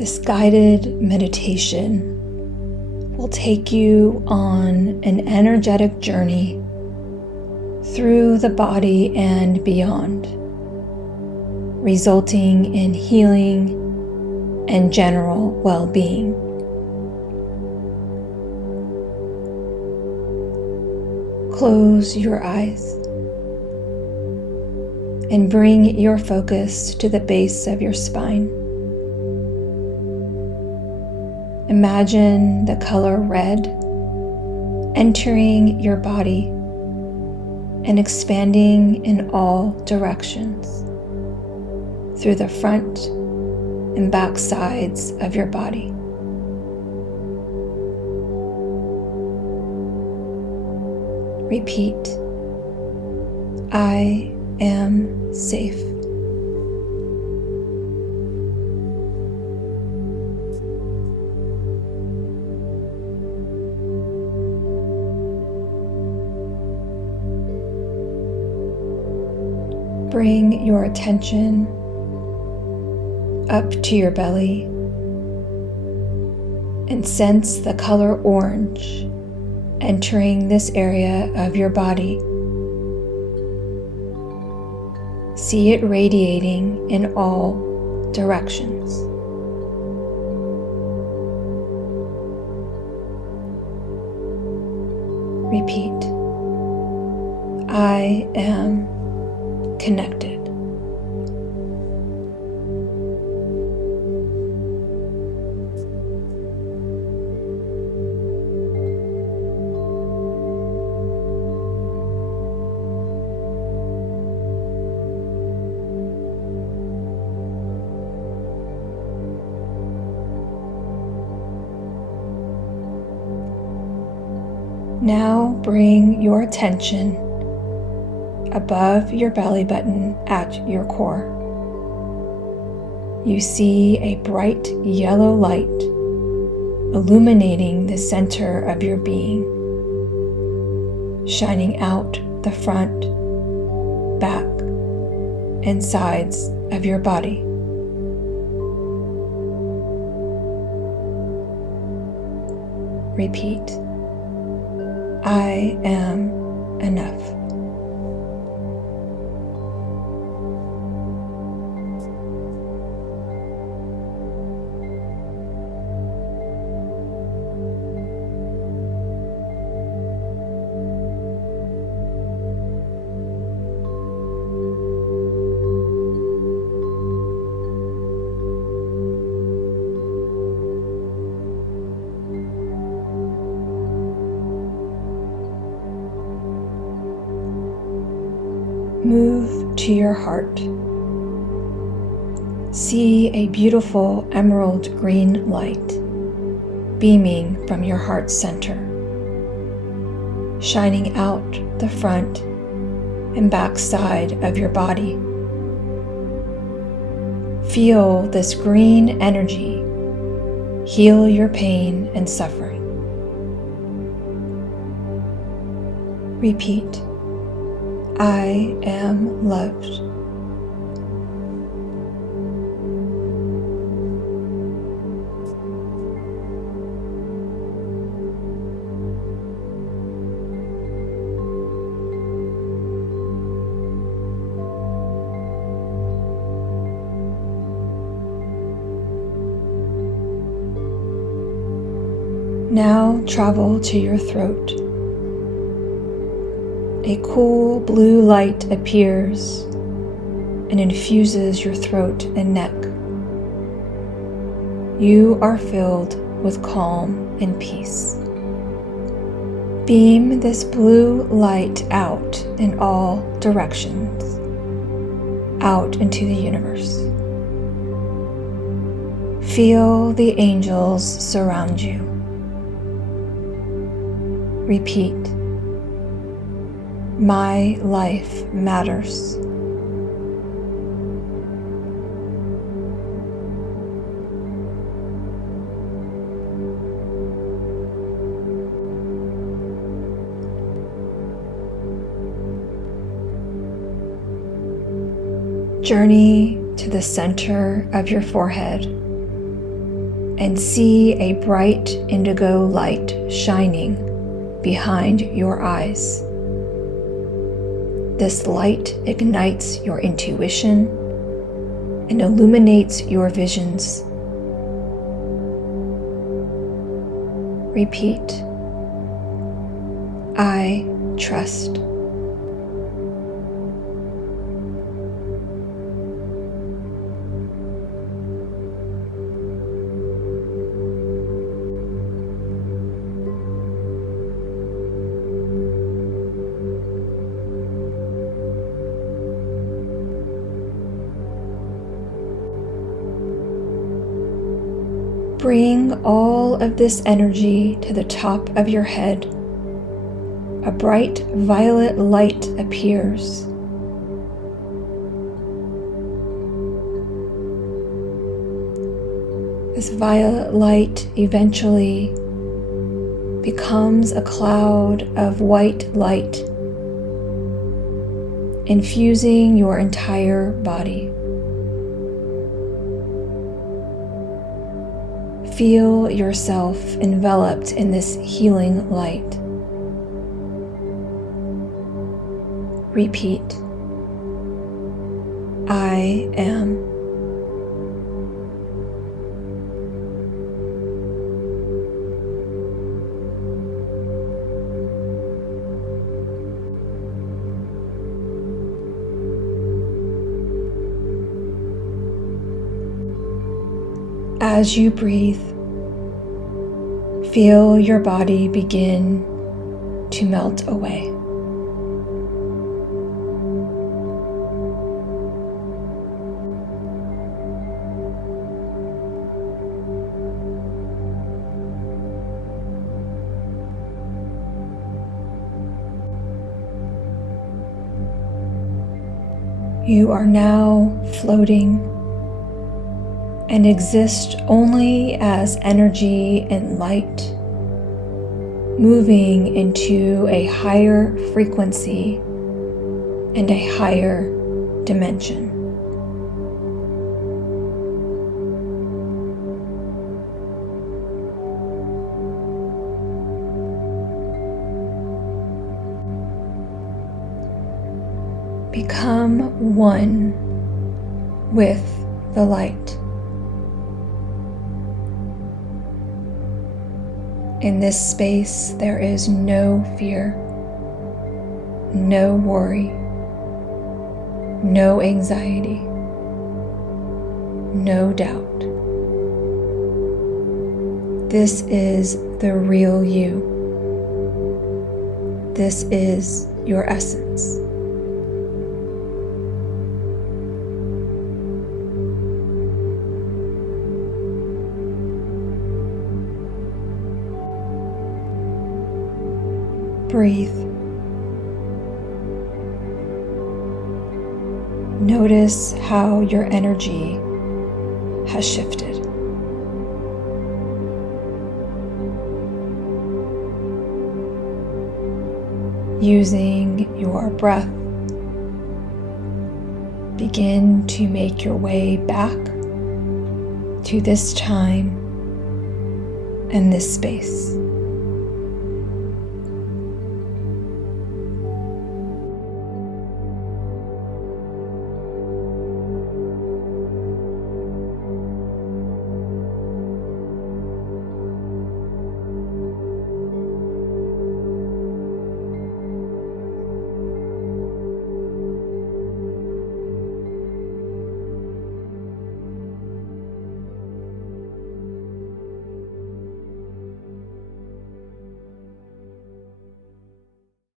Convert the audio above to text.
This guided meditation will take you on an energetic journey through the body and beyond, resulting in healing and general well-being. Close your eyes and bring your focus to the base of your spine. Imagine the color red entering your body and expanding in all directions through the front and back sides of your body. Repeat, I am safe. Bring your attention up to your belly and sense the color orange entering this area of your body. See it radiating in all directions. Repeat, I am connected. Now bring your attention above your belly button at your core. You see a bright yellow light illuminating the center of your being, shining out the front, back, and sides of your body. Repeat, I am enough. Move to your heart. See a beautiful emerald green light beaming from your heart center, shining out the front and back side of your body. Feel this green energy heal your pain and suffering. Repeat, I am loved. Now travel to your throat. A cool blue light appears and infuses your throat and neck. You are filled with calm and peace. Beam this blue light out in all directions, out into the universe. Feel the angels surround you. Repeat, my life matters. Journey to the center of your forehead and see a bright indigo light shining behind your eyes. This light ignites your intuition and illuminates your visions. Repeat, I trust. Bring all of this energy to the top of your head. A bright violet light appears. This violet light eventually becomes a cloud of white light, infusing your entire body. Feel yourself enveloped in this healing light. Repeat, I am. As you breathe, feel your body begin to melt away. You are now floating and exist only as energy and light, moving into a higher frequency and a higher dimension. Become one with the light. In this space, there is no fear, no worry, no anxiety, no doubt. This is the real you. This is your essence. Breathe. Notice how your energy has shifted. Using your breath, begin to make your way back to this time and this space.